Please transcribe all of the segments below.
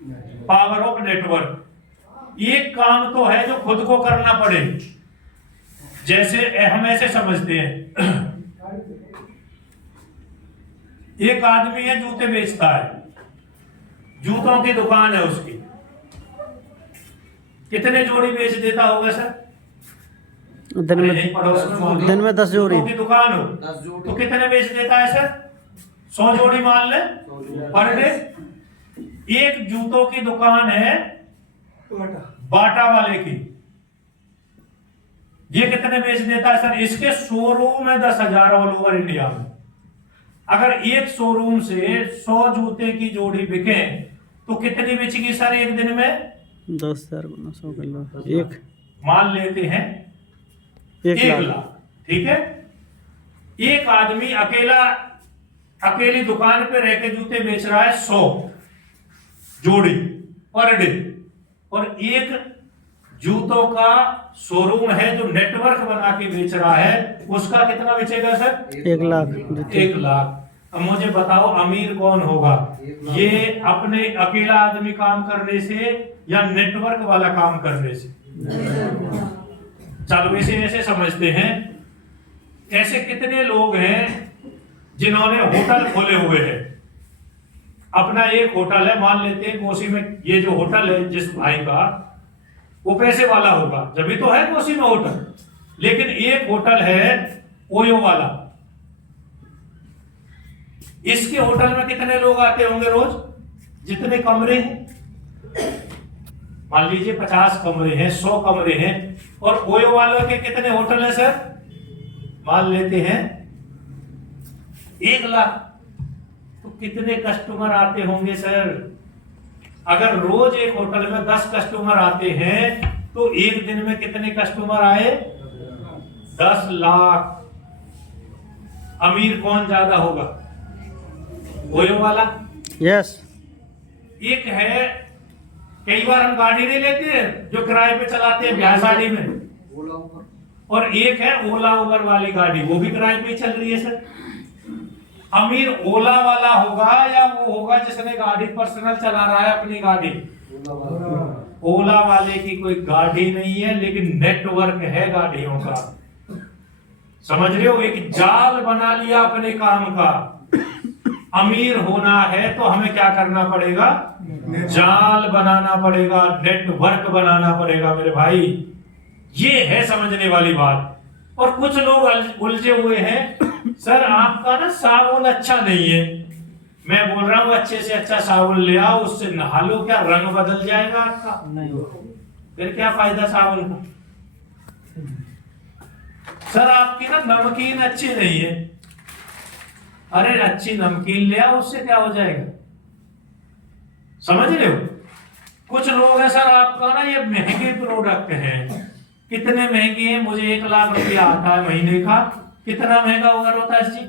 Power of network. एक काम तो है जो खुद को करना पड़े, जैसे हम ऐसे समझते हैं एक आदमी है जूते बेचता है, जूतों की दुकान है उसकी, कितने जोड़ी बेच देता होगा सर? दिन में 10 जोड़ी की दुकान हो तो कितने बेच देता है सर? 100 जोड़ी मान ले पर डे। एक जूतों की दुकान है बाटा वाले की, ये कितने बेच देता है सर? इसके शोरूम है 10,000 ऑल ओवर इंडिया में। अगर एक शोरूम से 100 जूते की जोड़ी बिके तो कितनी बेचेगी सर एक दिन में? 10,000 गुना 100 कर लो, एक मान लेते हैं 1 लाख। ठीक है, एक आदमी अकेली दुकान पे रह के जूते बेच रहा है 100 जोड़ी पर डे, और एक जूतों का शोरूम है जो नेटवर्क बना के बेच रहा है, उसका कितना बेचेगा सर? 1 लाख। 1 लाख। अब मुझे बताओ अमीर कौन होगा, ये अपने अकेला आदमी काम करने से या नेटवर्क वाला काम करने से? चलो इसे ऐसे समझते हैं, ऐसे कितने लोग हैं जिन्होंने होटल खोले हुए हैं? अपना एक होटल है, मान लेते हैं कोसी में, ये जो होटल है जिस भाई का, वो पैसे वाला होगा, जब तो है कोसी में होटल। लेकिन एक होटल है ओयो वाला, इसके होटल में कितने लोग आते होंगे रोज? जितने कमरे हैं, मान लीजिए 50 कमरे हैं, 100 कमरे हैं, और ओयो वालों के कितने होटल हैं सर? मान लेते हैं 1 लाख। तो कितने कस्टमर आते होंगे सर? अगर रोज एक होटल में 10 कस्टमर आते हैं तो एक दिन में कितने कस्टमर आए? 10 लाख। अमीर कौन ज्यादा होगा? ओयो वाला। यस। एक है, कई बार हम गाड़ी नहीं लेते हैं जो किराए पे चलाते हैं ब्याह शादी में, और एक है ओला उबर वाली गाड़ी, वो भी किराए पे चल रही है सर। अमीर ओला वाला होगा या वो होगा जिसने गाड़ी पर्सनल चला रहा है अपनी गाड़ी? ओला वाले की कोई गाड़ी नहीं है लेकिन नेटवर्क है गाड़ियों का। समझ रहे हो? एक जाल बना लिया अपने काम का। अमीर होना है तो हमें क्या करना पड़ेगा? जाल बनाना पड़ेगा, नेटवर्क बनाना पड़ेगा मेरे भाई। ये है समझने वाली बात। और कुछ लोग उलझे हुए हैं, सर आपका ना साबुन अच्छा नहीं है। मैं बोल रहा हूँ अच्छे से अच्छा साबुन ले आओ, उससे नहा लो, क्या रंग बदल जाएगा आपका? नहीं। फिर क्या फायदा साबुन का? सर आपकी ना नमकीन अच्छी नहीं है, अरे अच्छी नमकीन ले आओ, उससे क्या हो जाएगा? समझ रहे हो? कुछ लोग हैं सर आपका ना ये महंगे प्रोडक्ट हैं। कितने महंगे हैं? मुझे 1 लाख रुपया आता है महीने का। कितना महंगा होगा रोहतास जी?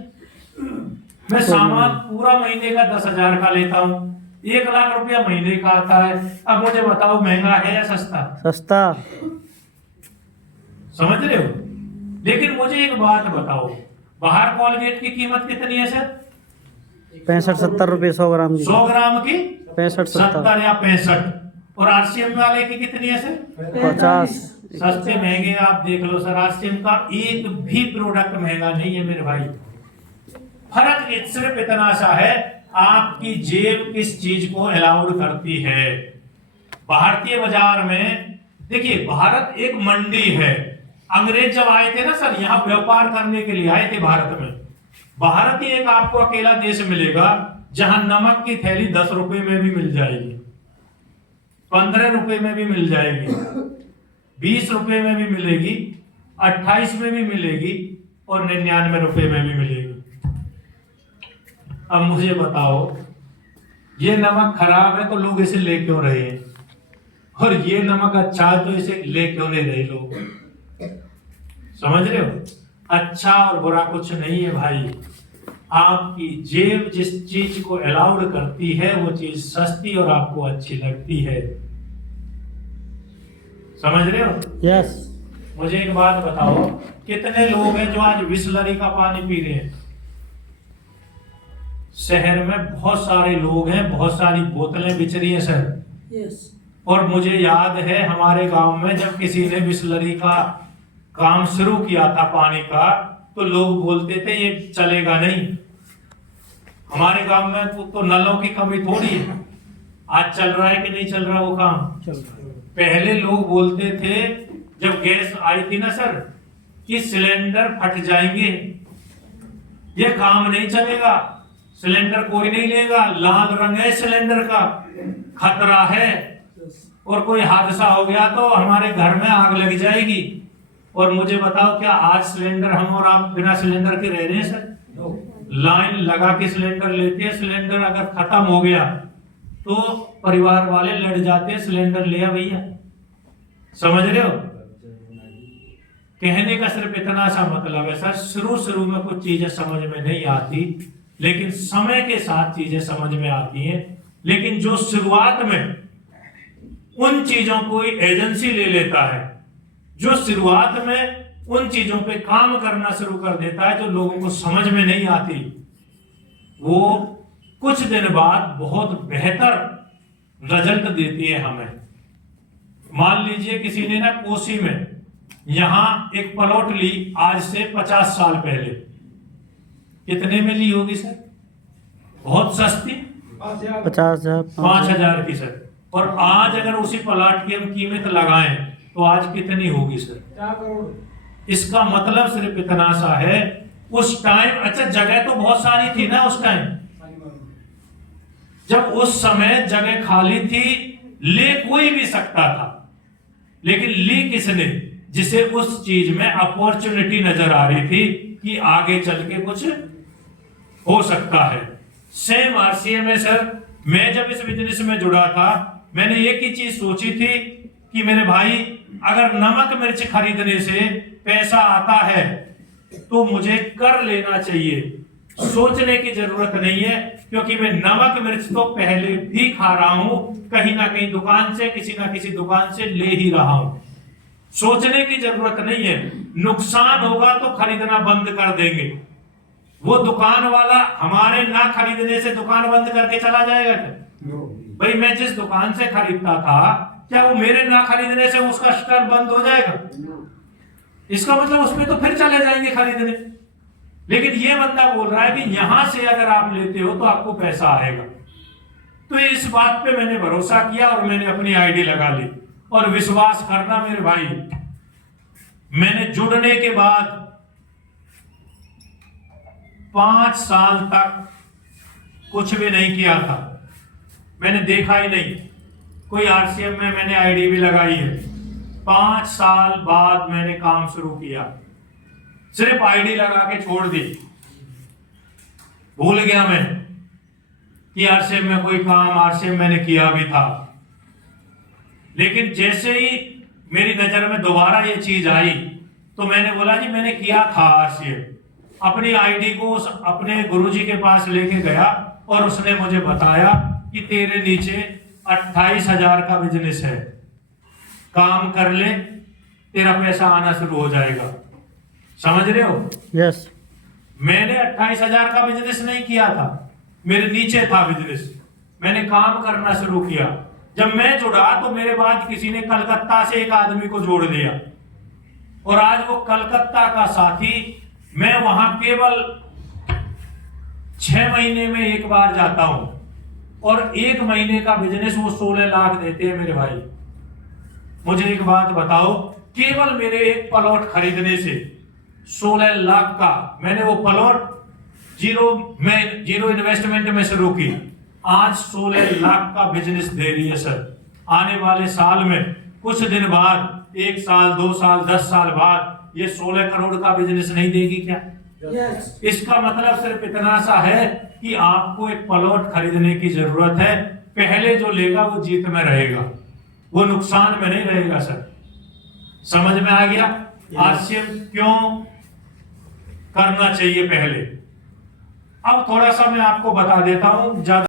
मैं सामान पूरा महीने का 10,000 का लेता हूँ, 1 लाख रुपया महीने का आता है। अब मुझे बताओ महंगा है या सस्ता? सस्ता। समझ रहे हो? लेकिन मुझे एक बात बताओ, बाहर कोलगेट की कीमत कितनी है सर? 65-70 रुपए 100 ग्राम की। 100 ग्राम की 65-70 या 65। और आरसीएम वाले की कितनी है सर? 50। सस्ते महंगे आप देख लो सर, आरसीएम का एक भी प्रोडक्ट महंगा नहीं है मेरे भाई। फर्क सिर्फ इतना सा है, आपकी जेब किस चीज को अलाउड करती है। भारतीय बाजार में देखिए, भारत एक मंडी है। अंग्रेज जब आए थे ना सर, यहाँ व्यापार करने के लिए आए थे भारत में। भारत ही एक आपको अकेला देश मिलेगा जहां नमक की थैली 10 रुपए में भी मिल जाएगी, 15 रुपए में भी मिल जाएगी, 20 रुपए में भी मिलेगी, 28 में भी मिलेगी, और 99 रुपए में भी मिलेगी। अब मुझे बताओ, ये नमक खराब है तो लोग इसे ले क्यों रहे हैं, और ये नमक अच्छा है तो इसे ले क्यों नहीं रहे लोग? समझ रहे हो? अच्छा और बुरा कुछ नहीं है भाई। आपकी जेब जिस चीज को अलाउड करती है वो चीज सस्ती और आपको अच्छी लगती है। समझ रहे हो? यस। मुझे एक बात बताओ, कितने लोग हैं जो आज बिसलरी का पानी पी रहे हैं? शहर में बहुत सारे लोग हैं, बहुत सारी बोतलें बिच रही हैं सर। और मुझे याद है हमारे गांव में जब किसी ने बिसलरी का काम शुरू किया था पानी का, तो लोग बोलते थे ये चलेगा नहीं। हमारे गांव में तो नलों की कमी थोड़ी है, आज चल रहा है कि नहीं चल रहा वो काम? चल रहा है। पहले लोग बोलते थे जब गैस आई थी ना सर कि सिलेंडर फट जाएंगे, ये काम नहीं चलेगा, सिलेंडर कोई नहीं लेगा, लाल रंग है सिलेंडर का, खतरा है, और कोई हादसा हो गया तो हमारे घर में आग लग जाएगी। और मुझे बताओ क्या आज सिलेंडर हम और आप बिना सिलेंडर के रह रहे हैं सर? लाइन लगा के सिलेंडर लेते हैं, सिलेंडर अगर खत्म हो गया तो परिवार वाले लड़ जाते हैं, सिलेंडर लिया भैया। समझ रहे हो? कहने का सिर्फ इतना सा मतलब है सर, शुरू में कुछ चीजें समझ में नहीं आती, लेकिन समय के साथ चीजें समझ में आती हैं। लेकिन जो शुरुआत में उन चीजों को एजेंसी ले लेता है, जो शुरुआत में उन चीजों पे काम करना शुरू कर देता है जो लोगों को समझ में नहीं आती, वो कुछ दिन बाद बहुत बेहतर रिजल्ट देती है हमें। मान लीजिए किसी ने ना कोसी में यहां एक प्लॉट ली आज से 50 साल पहले, कितने में ली होगी सर? बहुत सस्ती, 50,000 5,000 की सर। और आज अगर उसी प्लॉट की हम कीमत लगाएं तो आज कितनी होगी सर? 4 करोड़। इसका मतलब सिर्फ इतना सा है, उस टाइम अच्छा जगह तो बहुत सारी थी ना उस टाइम, जब उस समय जगह खाली थी, ले कोई भी सकता था, लेकिन ली किसने? जिसे उस चीज में अपॉर्चुनिटी नजर आ रही थी कि आगे चल के कुछ हो सकता है। सेम आरसीएम में सर, मैं जब इस बिजनेस में जुड़ा था मैंने एक ही चीज सोची थी कि मेरे भाई अगर नमक मिर्च खरीदने से पैसा आता है तो मुझे कर लेना चाहिए, सोचने की जरूरत नहीं है, क्योंकि मैं नमक मिर्च तो पहले भी खा रहा हूं, कहीं ना कहीं दुकान से, किसी ना किसी दुकान से ले ही रहा हूं। सोचने की जरूरत नहीं है, नुकसान होगा तो खरीदना बंद कर देंगे। वो दुकान वाला हमारे ना खरीदने से दुकान बंद करके चला जाएगा क्या? भाई मैं जिस दुकान से खरीदता था क्या वो मेरे ना खरीदने से उसका स्टोर बंद हो जाएगा? इसका मतलब उसमें तो फिर चले जाएंगे खरीदने। लेकिन ये बंदा बोल रहा है कि यहां से अगर आप लेते हो तो आपको पैसा आएगा। तो इस बात पे मैंने भरोसा किया और मैंने अपनी आईडी लगा ली। और विश्वास करना मेरे भाई, मैंने जुड़ने के बाद 5 साल तक कुछ भी नहीं किया था, मैंने देखा ही नहीं। कोई आरसीएम में मैंने आईडी भी लगाई है, 5 साल बाद मैंने काम शुरू किया, सिर्फ आईडी लगा के छोड़ दी। भूल गया मैं कि आरसीएम में कोई काम आरसीएम मैंने किया भी था। लेकिन जैसे ही मेरी नजर में दोबारा ये चीज आई तो मैंने बोला जी मैंने किया था आरसीएम। अपनी आईडी को अपने गुरुजी के पास लेके गया और उसने मुझे बताया कि तेरे नीचे 28,000 का बिजनेस है, काम कर ले, तेरा पैसा आना शुरू हो जाएगा। समझ रहे हो? यस। मैंने 28,000 का बिजनेस नहीं किया था, मेरे नीचे था बिजनेस, मैंने काम करना शुरू किया। जब मैं जुड़ा तो मेरे बाद किसी ने कलकत्ता से एक आदमी को जोड़ दिया, और आज वो कलकत्ता का साथी, मैं वहां केवल 6 महीने में एक बार जाता हूं, और 1 महीने का बिजनेस वो 16 लाख देते हैं मेरे भाई। मुझे एक बात बताओ, केवल मेरे एक प्लॉट खरीदने से 16 लाख का, मैंने वो प्लॉट जीरो इन्वेस्टमेंट में शुरू की, आज 16 लाख का बिजनेस दे रही है सर। आने वाले साल में कुछ दिन बाद, 1 साल 2 साल 10 साल बाद ये 16 करोड़ का बिजनेस नहीं देगी क्या? Yes. इसका मतलब सिर्फ इतना सा है कि आपको एक प्लॉट खरीदने की जरूरत है। पहले जो लेगा वो जीत में रहेगा, वो नुकसान में नहीं रहेगा सर। समझ में आ गया? आरसीएम क्यों करना चाहिए पहले। अब थोड़ा सा मैं आपको बता देता हूं, ज्यादा